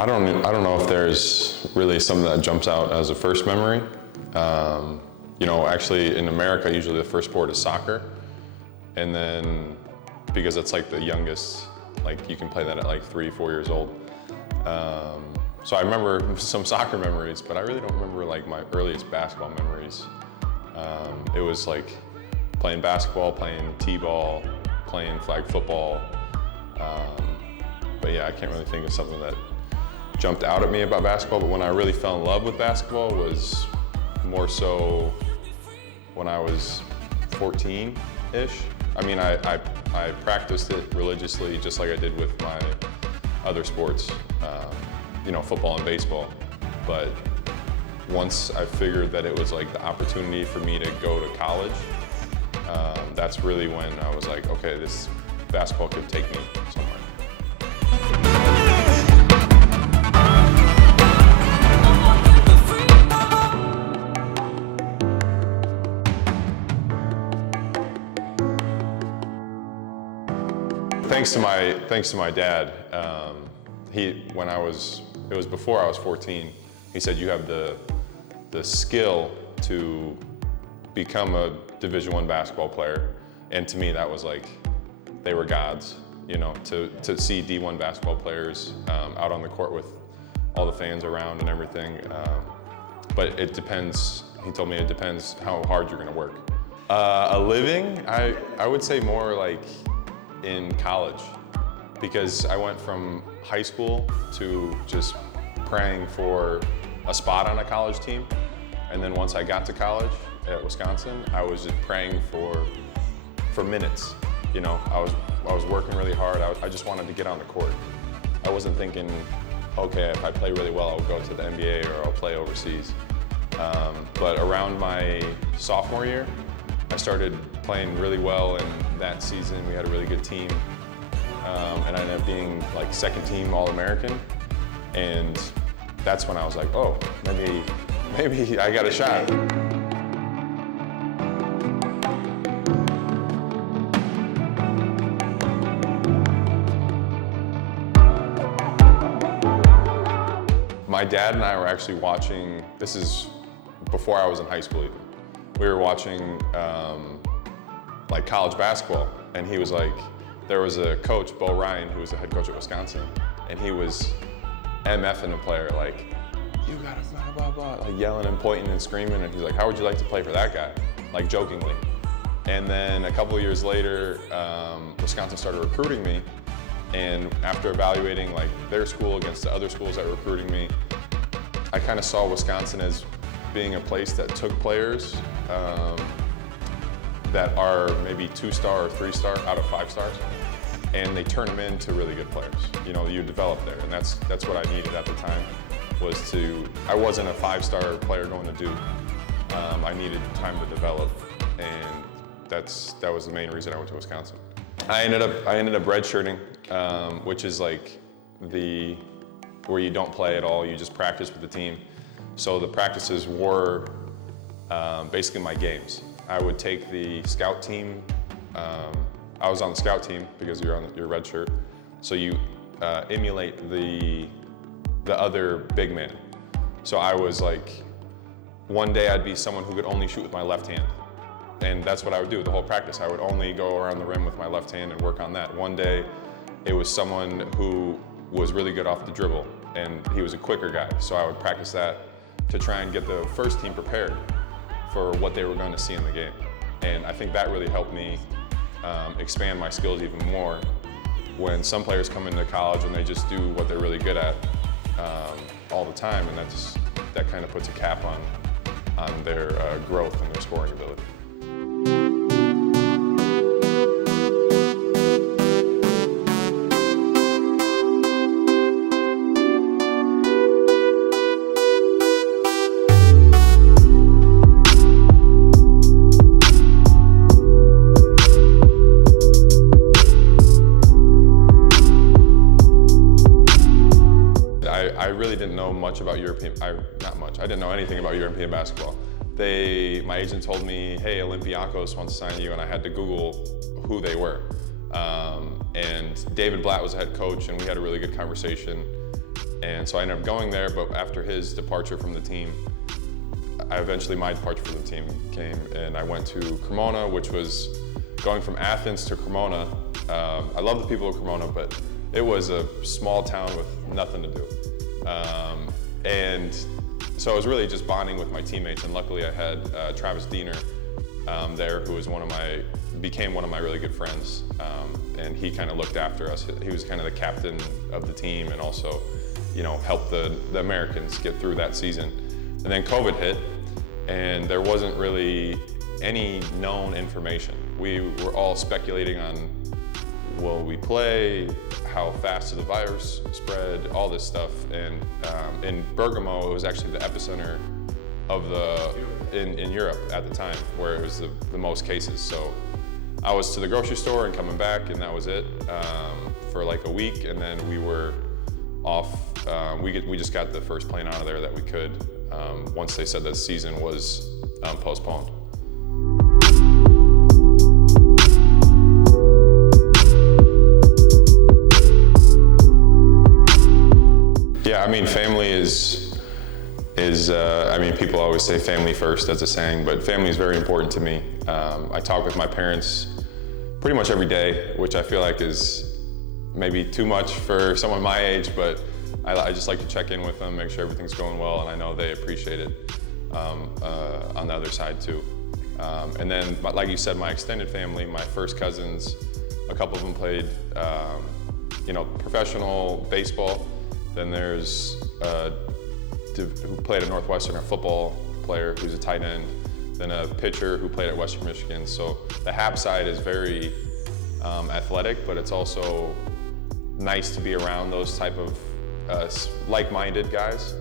I don't know if there's really something that jumps out as a first memory. You know, actually in America, usually the first sport is soccer. And then, because it's like the youngest, like you can play that at like 3, 4 years old. So I remember some soccer memories, but I really don't remember like my earliest basketball memories. It was like playing basketball, playing t-ball, playing flag football. But yeah, I can't really think of something that jumped out at me about basketball, but when I really fell in love with basketball was more so when I was 14-ish. I mean, I practiced it religiously just like I did with my other sports, you know, football and baseball. But once I figured that it was like the opportunity for me to go to college, that's really when I was like, okay, this basketball could take me somewhere. Thanks to my dad. It was before I was 14. He said you have the skill to become a Division I basketball player, and to me that was like they were gods. You know, to see D1 basketball players out on the court with all the fans around and everything. But it depends. He told me it depends how hard you're going to work. A living, I would say more like in college, because I went from high school to just praying for a spot on a college team. And then once I got to college at Wisconsin, I was just praying for minutes. You know, I was working really hard. I just wanted to get on the court. I wasn't thinking, okay, if I play really well, I'll go to the NBA or I'll play overseas. But around my sophomore year, I started playing really well, and that season we had a really good team. And I ended up being like second team All-American. And that's when I was like, oh, maybe I got a shot. My dad and I were actually watching, this is before I was in high school even. We were watching like college basketball, and he was like, there was a coach, Bo Ryan, who was the head coach at Wisconsin, and he was MFing a player, like, you gotta blah, blah, blah, like yelling and pointing and screaming, and he's like, how would you like to play for that guy? Like jokingly. And then a couple of years later, Wisconsin started recruiting me, and after evaluating like their school against the other schools that were recruiting me, I kind of saw Wisconsin as being a place that took players that are maybe 2-star or 3-star out of 5 stars, and they turn them into really good players. You know, you develop there, and that's what I needed at the time. I wasn't a 5-star player going to Duke. I needed time to develop, and that was the main reason I went to Wisconsin. I ended up redshirting, which is like where you don't play at all, you just practice with the team. So the practices were basically my games. I would take the scout team. I was on the scout team because you're on your red shirt. So you emulate the other big man. So I was like, one day I'd be someone who could only shoot with my left hand. And that's what I would do the whole practice. I would only go around the rim with my left hand and work on that. One day, it was someone who was really good off the dribble, and he was a quicker guy. So I would practice that to try and get the first team prepared for what they were going to see in the game. And I think that really helped me expand my skills even more. When some players come into college and they just do what they're really good at all the time, and that kind of puts a cap on their growth and their scoring ability. I really didn't know much about I didn't know anything about European basketball. My agent told me, hey, Olympiacos wants to sign you, and I had to Google who they were. And David Blatt was the head coach, and we had a really good conversation. And so I ended up going there, but after his departure from the team, my departure from the team came, and I went to Cremona, which was going from Athens to Cremona. I love the people of Cremona, but it was a small town with nothing to do. And so I was really just bonding with my teammates, and luckily I had Travis Diener there, who was became one of my really good friends. And he kind of looked after us. He was kind of the captain of the team, and also, helped the Americans get through that season. And then COVID hit, and there wasn't really any known information. We were all speculating on, will we play? How fast did the virus spread? All this stuff. And in Bergamo, it was actually the epicenter of in Europe at the time, where it was the most cases. So I was to the grocery store and coming back, and that was it for like a week. And then we were off. We just got the first plane out of there that we could once they said that the season was postponed. Yeah, I mean, family is people always say family first, that's a saying, but family is very important to me. I talk with my parents pretty much every day, which I feel like is maybe too much for someone my age, but I just like to check in with them, make sure everything's going well, and I know they appreciate it on the other side too. And then, like you said, my extended family, my first cousins, a couple of them played professional baseball. Then there's who played at Northwestern, a football player who's a tight end, then a pitcher who played at Western Michigan. So the Happ side is very athletic, but it's also nice to be around those type of like-minded guys.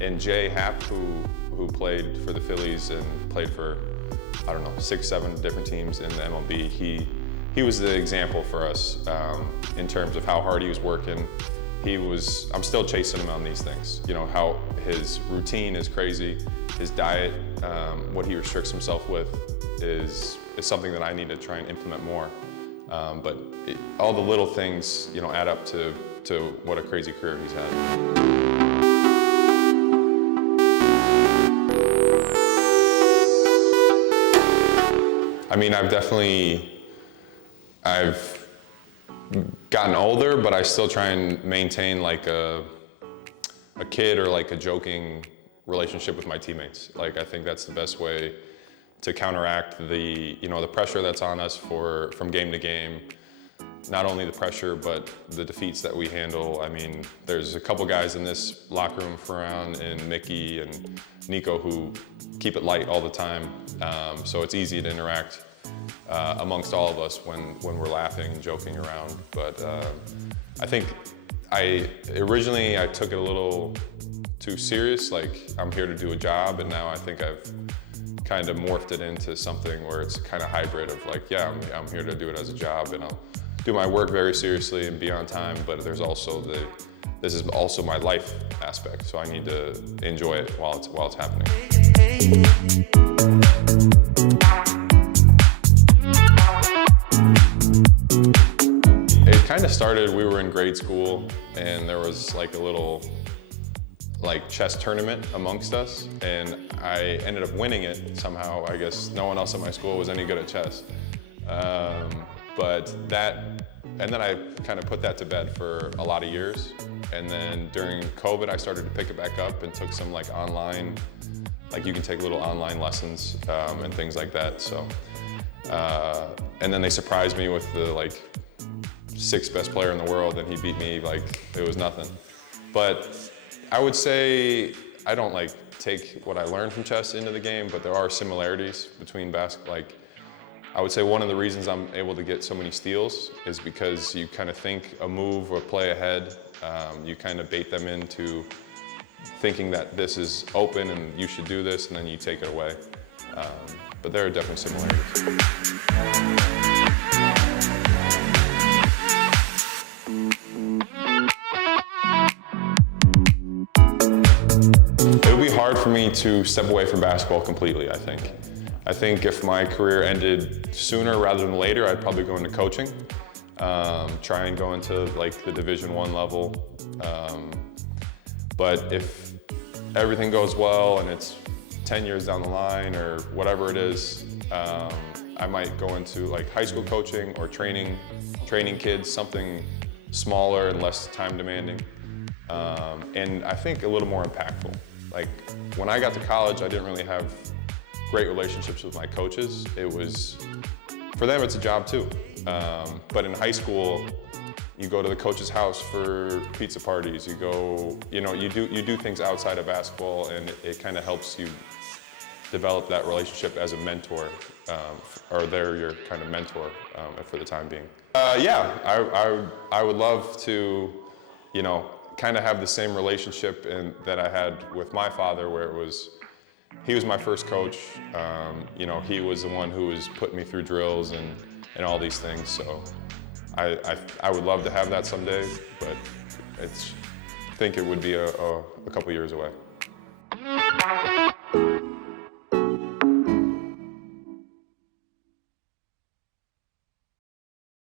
And Jay Happ, who played for the Phillies and played for, 6, 7 different teams in the MLB, he was the example for us in terms of how hard he was working. I'm still chasing him on these things. How his routine is crazy, his diet, what he restricts himself with is something that I need to try and implement more. But all the little things, add up to what a crazy career he's had. I mean, I've gotten older, but I still try and maintain like a kid or like a joking relationship with my teammates. Like, I think that's the best way to counteract the pressure that's on us from game to game. Not only the pressure, but the defeats that we handle. I mean, there's a couple guys in this locker room, Ferran and Mickey and Nico, who keep it light all the time. So it's easy to interact amongst all of us when we're laughing and joking around. But I think originally I took it a little too serious, like I'm here to do a job, and now I think I've kind of morphed it into something where it's kind of hybrid of like, yeah, I'm here to do it as a job, and I'll do my work very seriously and be on time, but there's also this is also my life aspect, so I need to enjoy it while it's happening. It kind of started, we were in grade school, and there was like a little chess tournament amongst us, and I ended up winning it somehow. I guess no one else at my school was any good at chess. And then I kind of put that to bed for a lot of years. And then during COVID, I started to pick it back up and took some online, you can take little online lessons and things like that. So, and then they surprised me with the 6th best player in the world, and he beat me like it was nothing. But I would say I don't take what I learned from chess into the game, but there are similarities between basketball. I would say one of the reasons I'm able to get so many steals is because you kind of think a move or play ahead. You kind of bait them into thinking that this is open and you should do this, and then you take it away. But there are definitely similarities. It would be hard for me to step away from basketball completely, I think. I think if my career ended sooner rather than later, I'd probably go into coaching. try and go into like the Division I level. But if everything goes well and it's 10 years down the line or whatever it is, I might go into like high school coaching or training kids, something smaller and less time demanding. And I think a little more impactful. Like when I got to college, I didn't really have great relationships with my coaches. For them, it's a job too. But in high school, you go to the coach's house for pizza parties. You go, you do things outside of basketball, and it kind of helps you develop that relationship as a mentor, or they're your kind of mentor for the time being. Yeah, I would love to, kind of have the same relationship that I had with my father, where he was my first coach. He was the one who was putting me through drills and all these things. So I would love to have that someday, but I think it would be a couple years away.